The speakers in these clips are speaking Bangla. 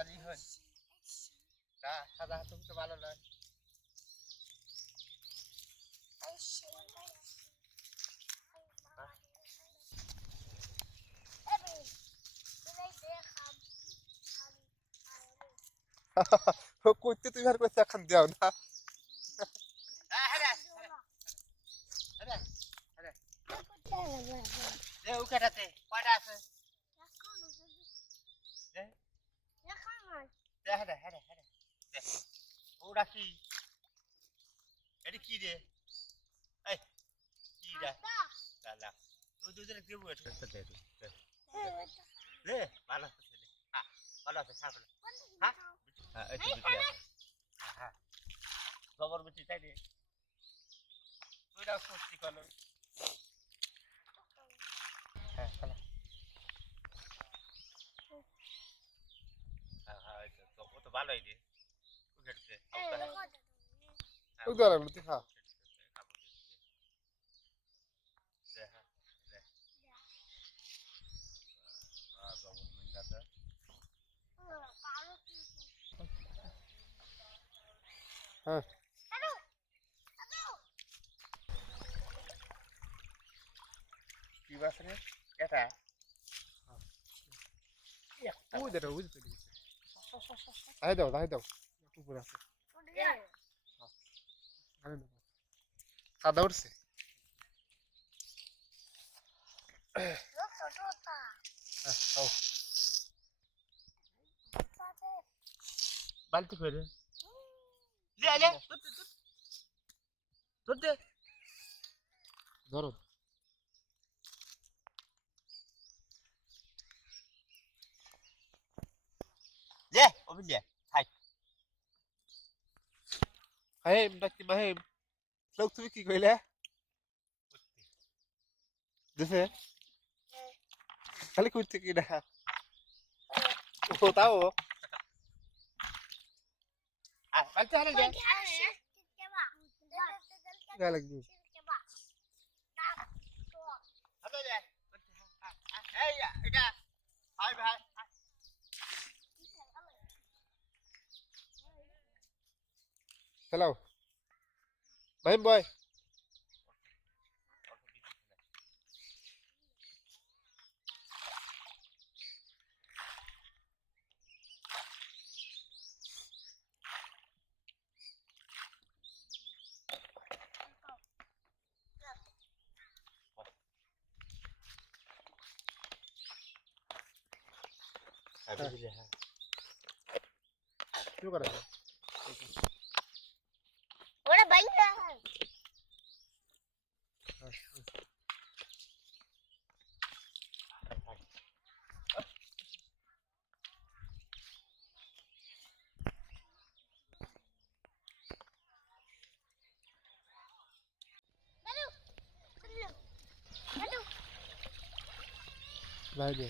সাজি হন তা সাদা তুমি তো ভালো নয় কইতে তুমি আর কইতে এখন দাও না উকাটাতে কয়টা আছে ওরা কি এটা কি রে এই কি রে দাদা তুই দুজনে দেবো এটা দে রে ভালো আছে ছেলে হ্যাঁ ভালো আছে খা ভালো হ্যাঁ হ্যাঁ এই তো বিটি আছে হ্যাঁ গোবর বিটি তাই রে তুইরা সস্তি করো হ্যাঁ ভালো হ্যাঁ হ্যাঁ তো ও তো ভালোই রে উঠেছে উদারা বলতে হ্যাঁ হ্যাঁ কি বাস রে এটা ওই দাও আই দাও উপরে আছে আরে দাও সাদা উঠছে বালতি করে লে ধরতে ধরো লে ওবি লে হাই মাহিম ডাকি মাহিম লোক তুমি কি কইলে দিছে খালি কইতে কি না ও তাও বালতি হালে দে গাল লাগবে আবে দে এই এটা হাই ভাই হ্যালো মাহিম বয় শুরু করে ওরে ভাই না লাই দে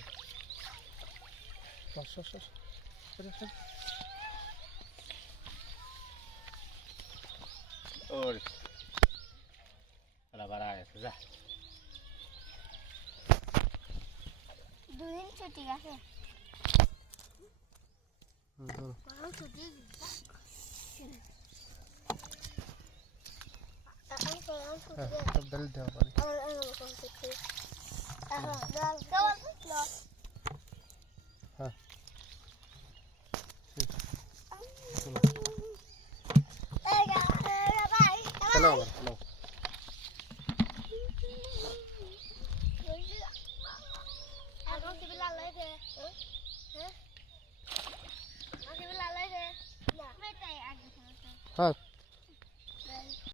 সর ওরে আলা বাড়া আছে যা দুদিন ছুটি আছে ছুটি সব ডাল দেওয়া পারে হ্যাঁ হ্যালো হ্যালো হ্যাঁ